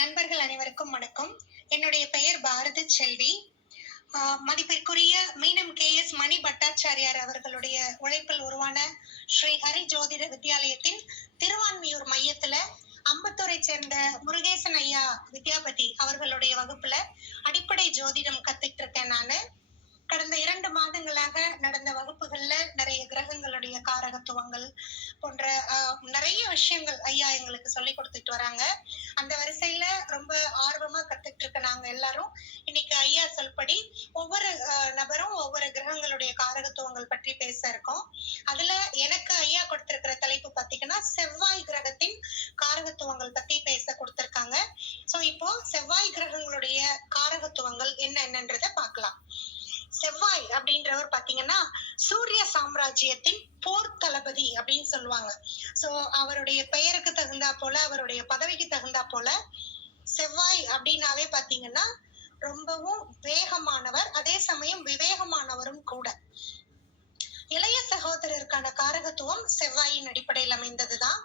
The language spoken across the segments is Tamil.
நண்பர்கள் அனைவருக்கும் வணக்கம். என்னுடைய பெயர் பாரதி செல்வி. மதிப்பிற்குரிய மீனம் KS மணி பட்டாச்சாரியார் அவர்களுடைய உழைப்பில் உருவான ஸ்ரீ ஹரி ஜோதிட வித்யாலயத்தின் திருவான்மியூர் மையத்துல அம்பத்தூரை சேர்ந்த முருகேசன் ஐயா வித்யாபதி அவர்களுடைய வகுப்புல அடிப்படை ஜோதிடம் கத்துக்கிட்டு இருக்கேன் நானு. கடந்த 2 மாதங்களாக நடந்த வகுப்புகள்ல நிறைய கிரகங்களுடைய காரகத்துவங்கள் போன்ற நிறைய விஷயங்கள் ஐயா எங்களுக்கு சொல்லி கொடுத்துட்டு வராங்க. அந்த வரிசையில ரொம்ப ஆர்வமா கத்துக்கிட்டு இருக்க நாங்க எல்லாரும் இன்னைக்கு ஐயா சொல்படி ஒவ்வொரு நபரும் ஒவ்வொரு கிரகங்களுடைய காரகத்துவங்கள் பற்றி பேச இருக்கோம். அதுல எனக்கு ஐயா கொடுத்திருக்கிற தலைப்பு பாத்தீங்கன்னா செவ்வாய் கிரகத்தின் காரகத்துவங்கள் பத்தி பேச கொடுத்திருக்காங்க. சோ இப்போ செவ்வாய் கிரகங்களுடைய காரகத்துவங்கள் என்னன்றத பார்க்கலாம். செவ்வாய் அப்படின்றவர் பாத்தீங்கன்னா சூரிய சாம்ராஜ்யத்தின் போர் தளபதி அப்படின்னு சொல்லுவாங்க. சோ அவருடைய பெயருக்கு தகுந்தா போல, அவருடைய பதவிக்கு தகுந்தா போல செவ்வாய் அப்படின்னாவே பாத்தீங்கன்னா ரொம்பவும் வேகமானவர், அதே சமயம் விவேகமானவரும் கூட. இளைய சகோதரருக்கான காரகத்துவம் செவ்வாயின் அடிப்படையில் அமைந்ததுதான்.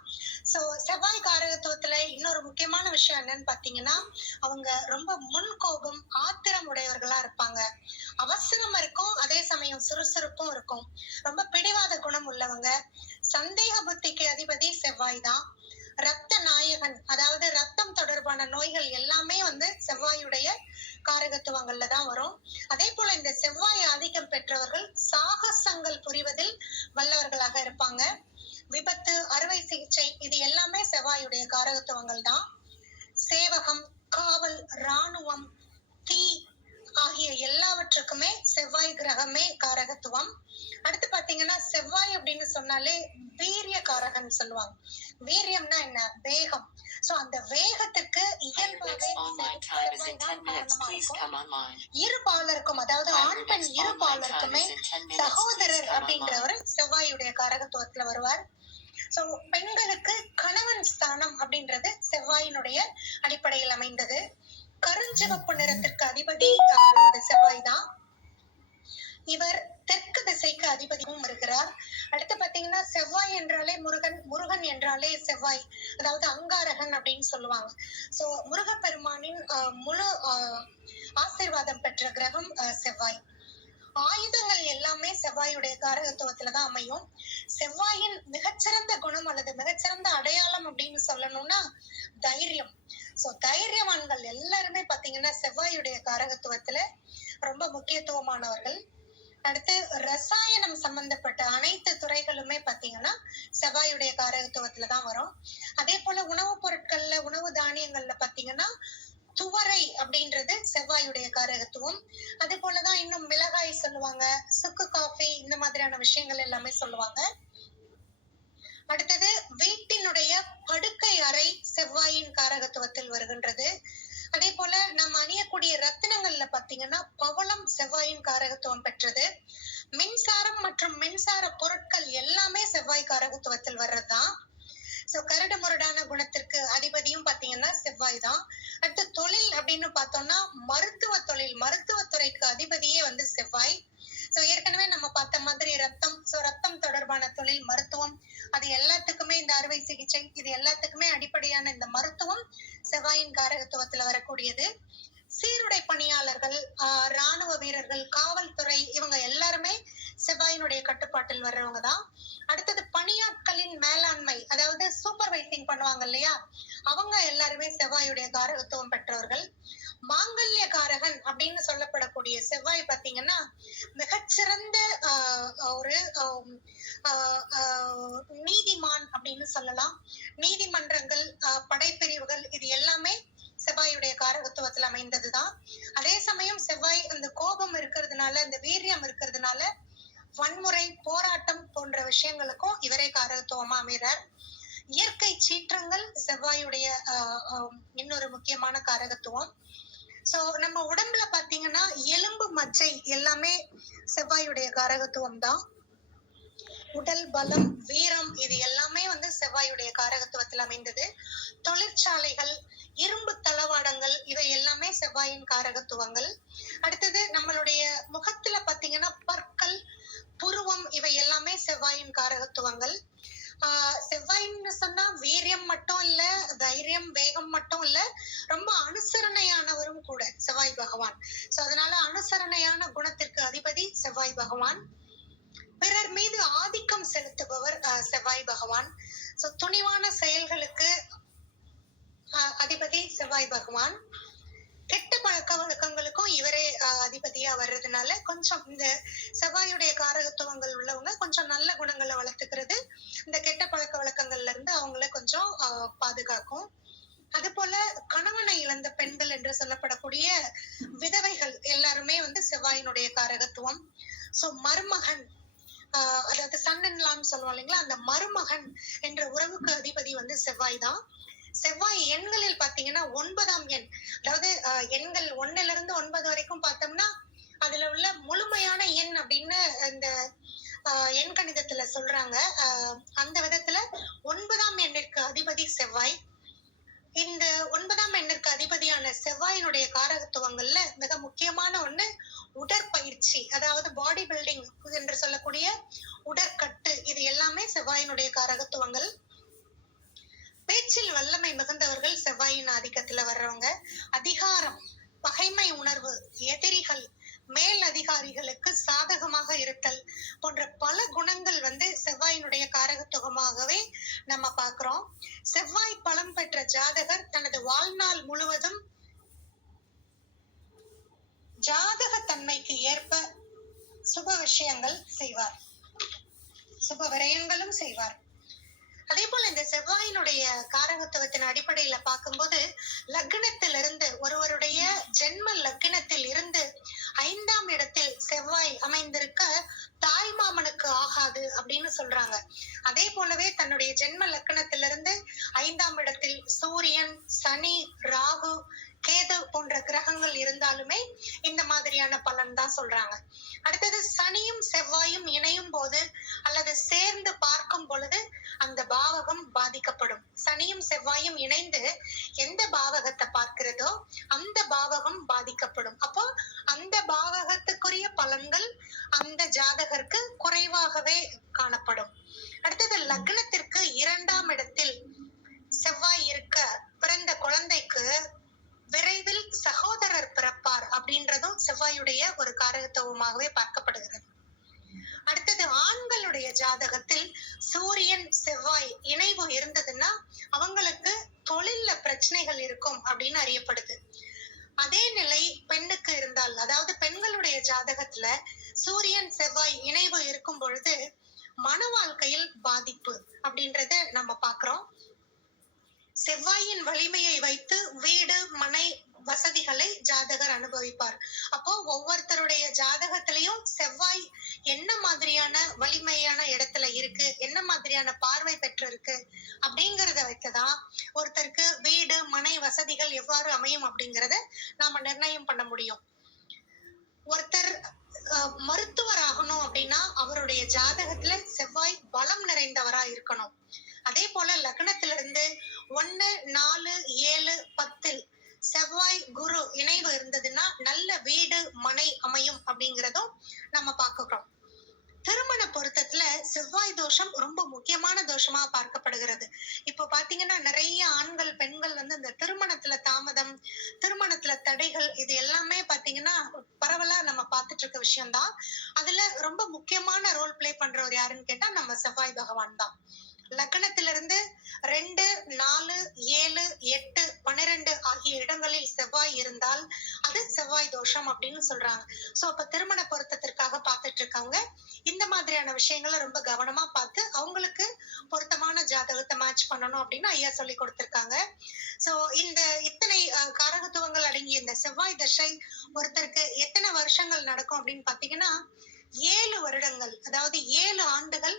சோ செவ்வாய் காரகத்துவத்துல இன்னொரு முக்கியமான விஷயம் என்னன்னு பாத்தீங்கன்னா, அவங்க ரொம்ப முன்கோபம் ஆத்திரம் உடையவர்களா இருப்பாங்க. அவசரம் இருக்கும், அதே சமயம் சுறுசுறுப்பும் இருக்கும். ரொம்ப பிடிவாத குணம் உள்ளவங்க. சந்தேக புத்திக்கு அதிபதி செவ்வாய் தான். ரத்த நாயகன், அதாவது ரத்தம் தொடர்பான நோய்கள் எல்லாமே செவ்வாயுடைய காரகத்துவங்கள்ல தான் வரும். அதே போல இந்த செவ்வாய் ஆதிக்கம் பெற்றவர்கள் சாகசங்கள் புரிவதில் வல்லவர்களாக இருப்பாங்க. விபத்து, அறுவை சிகிச்சை இது எல்லாமே செவ்வாயுடைய காரகத்துவங்கள் தான். சேவகம், காவல், ராணுவம், தீ ஆகிய எல்லாவற்றுக்குமே செவ்வாய் கிரகமே காரகத்துவம். அடுத்து பாத்தீங்கன்னா செவ்வாய் அப்படின்னு சொன்னாலே வீரிய காரகன் சொல்லுவாங்க. வீரியம்னா என்ன? வேகம். சோ அந்த வேகத்துக்கு இயல்பாகவே இரு பாலருக்கும், அதாவது ஆண் பெண் இரு பாலருக்குமே சகோதரர் அப்படின்றவர் செவ்வாயுடைய காரகத்துவத்துல வருவார். சோ பெண்களுக்கு கணவன் ஸ்தானம் அப்படின்றது செவ்வாயினுடைய அடிப்படையில் அமைந்தது. கருஞ்சிவப்பு நிறத்திற்கு அதிபதி செவ்வாய் தான். இவர் தெற்கு திசைக்கு அதிபதியும் இருக்கிறார். அடுத்து பாத்தீங்கன்னா செவ்வாய் என்றாலே முருகன், முருகன் என்றாலே செவ்வாய், அதாவது அங்காரகன் அப்படின்னு சொல்லுவாங்க. சோ முருகப்பெருமானின் முழு ஆசீர்வாதம் பெற்ற கிரகம் செவ்வாய். ஆயுதங்கள் எல்லாமே செவ்வாயுடைய காரகத்துவத்துலதான் அமையும். செவ்வாயின் மிகச்சிறந்த குணம் அல்லது மிகச்சிறந்த அடையாளம் அப்படின்னு சொல்லணும்னா தைரியம். சோ தைரியவான்கள் எல்லாருமே பாத்தீங்கன்னா செவ்வாயுடைய காரகத்துவத்துல ரொம்ப முக்கியத்துவமானவர்கள். அடுத்து ரசாயனம் சம்பந்தப்பட்ட அனைத்து துறைகளுமே பாத்தீங்கன்னா செவ்வாயுடைய காரகத்துவத்துலதான் வரும். அதே போல உணவுப் பொருட்கள்ல, உணவு தானியங்கள்ல பாத்தீங்கன்னா துவரை அப்படின்றது செவ்வாயுடைய காரகத்துவம். அதே போலதான் இன்னும் மிளகாய் சொல்லுவாங்க, சுக்கு காஃபி, இந்த மாதிரியான விஷயங்கள் எல்லாமே சொல்லுவாங்க. அடுத்தது வீட்டினுடைய படுக்கை அறை செவ்வாயின் காரகத்துவத்தில் வருகின்றது. அதே போல நம்ம அணியக்கூடிய ரத்தினங்கள்ல பாத்தீங்கன்னா பவளம் செவ்வாயின் காரகத்துவம் பெற்றது. மின்சாரம் மற்றும் மின்சார பொருட்கள் எல்லாமே செவ்வாய் காரகத்துவத்தில் வர்றதுதான். சோ கரடு முரடான குணத்திற்கு அதிபதியும் பாத்தீங்கன்னா செவ்வாய் தான். அடுத்து தொழில் அப்படின்னு பார்த்தோம்னா மருத்துவ தொழில், மருத்துவத்துறைக்கு அதிபதியே செவ்வாய். சோ ஏற்கனவே நம்ம பார்த்த மாதிரி ரத்தம், சோ ரத்தம் தொடர்பான தொழில், மருத்துவம், அது எல்லாத்துக்குமே இந்த அறுவை சிகிச்சை இது எல்லாத்துக்குமே அடிப்படையான இந்த மருத்துவம் செவ்வாயின் காரகத்துவத்துல வரக்கூடியது. சீருடை பணியாளர்கள், ராணுவ வீரர்கள், காவல்துறை இவங்க எல்லாருமே செவ்வாயினுடைய கட்டுப்பாட்டில் வர்றவங்க தான். அடுத்தது பணியாட்களின் மேலாண்மை, அதாவது சூப்பர்வைசிங் பண்ணுவாங்க இல்லையா, அவங்க எல்லாருமே செவ்வாயுடைய காரகத்துவம் பெற்றவர்கள். மாங்கல்ய காரகன் அப்படின்னு சொல்லப்படக்கூடிய செவ்வாய் பாத்தீங்கன்னா மிகச்சிறந்த ஒரு நீதிமான் அப்படின்னு சொல்லலாம். நீதிமன்றங்கள், படைப்பிரிவுகள் இது எல்லாமே செவ்வாயுடைய காரகத்துவத்தில் அமைந்ததுதான். அதே சமயம் செவ்வாய் அந்த கோபம் இருக்கிறதுனால, அந்த வீரியம் இருக்கிறதுனால வன்முறை, போராட்டம் போன்ற விஷயங்களுக்கும் இவரே காரகத்துவமா அமைகிறார். இயற்கை சீற்றங்கள் செவ்வாயுடைய இன்னொரு முக்கியமான காரகத்துவம். சோ நம்ம உடம்புல பாத்தீங்கன்னா எலும்பு, மஜ்ஜை எல்லாமே செவ்வாயுடைய காரகத்துவம் தான். உடல் பலம், வீரம் இது எல்லாமே செவ்வாயுடைய காரகத்துவத்தில் அமைந்தது. தொழிற்சாலைகள், இரும்பு தளவாடங்கள் இவை எல்லாமே செவ்வாயின் காரகத்துவங்கள். அடுத்தது நம்மளுடைய முகத்துல பாத்தீங்கன்னா பற்கள், புருவம் இவை எல்லாமே செவ்வாயின் காரகத்துவங்கள். செவ்வாயின்னு சொன்னா வீரியம் மட்டும் இல்ல, தைரியம், வேகம் மட்டும் இல்ல, ரொம்ப பகவான். சோ அதனால அனுசரணையான குணத்திற்கு அதிபதி செவ்வாய் பகவான். பிறர் மீது ஆதிக்கம் செலுத்துபவர் செவ்வாய் பகவான். சோ துணிவான செயல்களுக்கு அதிபதி செவ்வாய் பகவான். கெட்ட பழக்க வழக்கங்களுக்கும் இவரே அதிபதியா வர்றதுனால கொஞ்சம் இந்த செவ்வாயுடைய காரகத்துவங்கள் உள்ளவங்க கொஞ்சம் நல்ல குணங்களை வளர்த்துக்கிறது இந்த கெட்ட பழக்க வழக்கங்கள்ல இருந்து அவங்கள கொஞ்சம் பாதுகாக்கும். அது போல கணவனை இழந்த பெண்கள் என்று சொல்லப்படக்கூடிய விதவைகள் எல்லாருமே செவ்வாயினுடைய காரகத்துவம். சோ மருமகன், அதாவது சன் இன் லான்னு சொல்லுவோம் இல்லைங்களா, அந்த மருமகன் என்ற உறவுக்கு அதிபதி செவ்வாய் தான். செவ்வாய் எண்களில் பாத்தீங்கன்னா 9ஆம் எண், அதாவது எண்கள் 1ல இருந்து 9 வரைக்கும் பார்த்தோம்னா அதுல உள்ள முழுமையான எண் அப்படின்னு இந்த எண் கணிதத்துல சொல்றாங்க. அந்த விதத்துல 9ஆம் எண்ணிற்கு அதிபதி செவ்வாய். இந்த 9ஆம் எண்ணிற்கு அதிபதியான செவ்வாயினுடைய காரகத்துவங்கள்ல மிக முக்கியமான ஒண்ணு உடற்பயிற்சி, அதாவது பாடி பில்டிங் என்று சொல்லக்கூடிய உடற்கட்டு. இது எல்லாமே செவ்வாயினுடைய காரகத்துவங்கள். பேச்சில் வல்லமை மிகுந்தவர்கள் செவ்வாயின் ஆதிக்கத்துல வர்றவங்க. அதிகாரம், பகைமை உணர்வு, எதிரிகள், மேல் அதிகாரிகளுக்கு சாதகமாக இருத்தல் போன்ற பல குணங்கள் செவ்வாயினுடைய காரகத்துவமாகவே நம்ம பார்க்கிறோம். செவ்வாய் பலம் பெற்ற ஜாதகர் தனது வாழ்நாள் முழுவதும் ஜாதக தன்மைக்கு ஏற்ப சுப விஷயங்கள் செய்வார், சுப விரயங்களும் செய்வார். அதே போல இந்த செவ்வாயினுடைய காரகத்துவத்தின் அடிப்படையில பார்க்கும்போது லக்னத்திலிருந்து ஒருவருடைய ஜென்ம லக்னத்தில் இருந்து 5ஆம் இடத்தில் செவ்வாய் அமைந்திருக்க தாய் மாமனுக்கு ஆகாது அப்படின்னு சொல்றாங்க. அதே போலவே தன்னுடைய ஜென்ம லக்னத்திலிருந்து 5ஆம் இடத்தில் சூரியன், சனி, ராகு, கேது போன்ற கிரகங்கள் இருந்தாலுமே இந்த மாதிரியான பலன் தான் சொல்றாங்க. அடுத்தது சனியும் செவ்வாயும் இணையும் போது அல்லது சேர்ந்து பார்க்கும் பொழுது அந்த பாவகம் பாதிக்கப்படும். சனியும் செவ்வாயும் இணைந்து எந்த பாவகத்தை பார்க்கிறதோ அந்த பாவகம் பாதிக்கப்படும். அப்போ அந்த பாவகத்துக்குரிய பலன்கள் அந்த ஜாதகருக்கு குறைவாகவே காணப்படும். அடுத்தது லக்னத்திற்கு 2ஆம் இடத்தில் செவ்வாய் இருக்க பிறந்த குழந்தைக்கு விரைவில் சகோதரர் பிறப்பார் அப்படின்றதும் செவ்வாயுடைய ஒரு காரகத்துவமாகவே பார்க்கப்படுகிறது. அடுத்தது ஆண்களுடைய ஜாதகத்தில் சூரியன் செவ்வாய் இணைவு இருந்ததுன்னா அவங்களுக்கு தொழில்ல பிரச்சனைகள் இருக்கும் அப்படின்னு அறியப்படுது. அதே நிலை பெண்ணுக்கு இருந்தால், அதாவது பெண்களுடைய ஜாதகத்துல சூரியன் செவ்வாய் இணைவு இருக்கும் பொழுது மன வாழ்க்கையில் பாதிப்பு அப்படின்றத நம்ம பாக்குறோம். செவ்வாயின் வலிமையை வைத்து வீடு, மனை, வசதிகளை ஜாதகர் அனுபவிப்பார். அப்போ ஒவ்வொருத்தருடைய ஜாதகத்திலையும் செவ்வாய் என்ன மாதிரியான வலிமையான இடத்துல இருக்கு, என்ன மாதிரியான பார்வை பெற்று இருக்கு அப்படிங்கறத வைத்துதான் ஒருத்தருக்கு வீடு, மனை, வசதிகள் எவ்வாறு அமையும் அப்படிங்கறத நாம நிர்ணயம் பண்ண முடியும். ஒருத்தர் மருத்துவர் ஆகணும் அப்படின்னா அவருடைய ஜாதகத்துல செவ்வாய் பலம் நிறைந்தவரா இருக்கணும். அதே போல லக்னத்திலிருந்து 1, 4, 7, 10 செவ்வாய் குரு இணைவு இருந்ததுன்னா நல்ல வீடு, மனை அமையும் அப்படிங்கிறதும் நம்ம பார்க்கிறோம். திருமண பொருத்தத்துல செவ்வாய் தோஷம் ரொம்ப முக்கியமான தோஷமா பார்க்கப்படுகிறது. இப்போ பாத்தீங்கன்னா நிறைய ஆண்கள், பெண்கள் இந்த திருமணத்துல தாமதம், திருமணத்துல தடைகள், இது எல்லாமே பாத்தீங்கன்னா பரவலா நம்ம பார்த்துட்டு இருக்க விஷயம்தான். அதுல ரொம்ப முக்கியமான ரோல் பிளே பண்றவர் யாருன்னு கேட்டா நம்ம செவ்வாய் பகவான் தான். லக்னத்திலிருந்து 2, 4, 7, 8, 12 ஆகிய இடங்களில் செவ்வாய் இருந்தால் அது செவ்வாய் தோஷம் அப்படின்னு சொல்றாங்க. சோ அப்ப திருமண பொருத்தத்திற்காக பார்த்துட்டு இருக்கவங்க இந்த மாதிரியான விஷயங்களை ரொம்ப கவனமா பார்த்து அவங்களுக்கு பொருத்தமான ஜாதகத்தை மேட்ச் பண்ணணும் அப்படின்னு ஐயா சொல்லி கொடுத்திருக்காங்க. சோ இந்த இத்தனை காரகத்துவங்கள் அடங்கிய இந்த செவ்வாய் தசை ஒருத்தருக்கு எத்தனை வருஷங்கள் நடக்கும் அப்படின்னு பாத்தீங்கன்னா 7 வருடங்கள், அதாவது 7 ஆண்டுகள்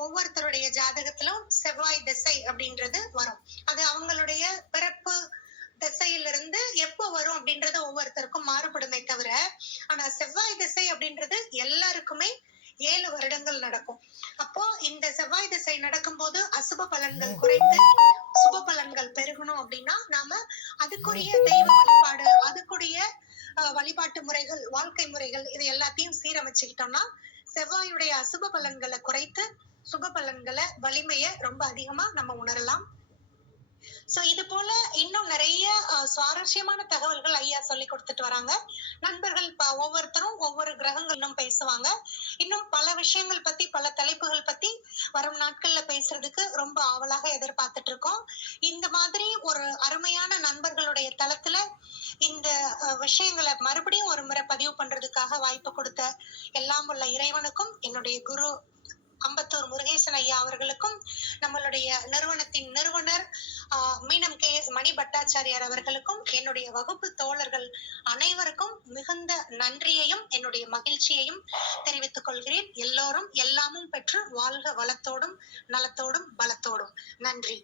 ஒவ்வொருத்தருடைய ஜாதகத்திலும் செவ்வாய் திசை அப்படின்றது வரும். அது அவங்களுடைய பிறப்பு திசையிலிருந்து எப்போ வரும் அப்படின்றது ஒவ்வொருத்தருக்கும் மாறுபடுமே தவிர, ஆனா செவ்வாய் திசை அப்படின்றது எல்லாருக்குமே 7 வருடங்கள் நடக்கும். அப்போ இந்த செவ்வாய் திசை நடக்கும் போது அசுப பலன்கள் குறைந்து சுப பலன்கள் பெருகணும் அப்படின்னா நாம அதுக்குரிய தெய்வ வழிபாடு, அதுக்குரிய வழிபாட்டு முறைகள், வாழ்க்கை முறைகள், இது எல்லாத்தையும் சீரமைச்சுக்கிட்டோம்னா செவ்வாயுடைய அசுப பலன்களை குறைத்து சுப பலன்களை, வலிமையை ரொம்ப அதிகமா நம்ம உணரலாம். சோ இது போல இன்னும் நிறைய சுவாரஸ்யமான தகவல்கள் ஐயா சொல்லி கொடுத்துட்டு வராங்க. நண்பர்கள் ஒவ்வொருத்தரும் ஒவ்வொரு கிரகங்களும் பேசுவாங்க. இன்னும் பல விஷயங்கள் பத்தி, பல தலைப்புகள் பத்தி வரும் நாட்கள்ல பேசுறதுக்கு ரொம்ப ஆவலாக எதிர்பார்த்துட்டு இருக்கோம். இந்த மாதிரி ஒரு அருமையான நண்பர்களுடைய தளத்துல இந்த விஷயங்களை மறுபடியும் ஒரு முறை பதிவு பண்றதுக்காக வாய்ப்பு கொடுத்த எல்லாம் உள்ள இறைவனுக்கும், என்னுடைய குரு அம்பத்தூர் முருகேசன் ஐயா அவர்களுக்கும், நம்மளுடைய நிறுவனத்தின் நிறுவனர் மீனம் KS மணி பட்டாச்சாரியார் அவர்களுக்கும், என்னுடைய வகுப்பு தோழர்கள் அனைவருக்கும் மிகுந்த நன்றியையும் என்னுடைய மகிழ்ச்சியையும் தெரிவித்துக் கொள்கிறேன். எல்லோரும் எல்லாமும் பெற்று வாழ்க வளத்தோடும் நலத்தோடும் பலத்தோடும். நன்றி.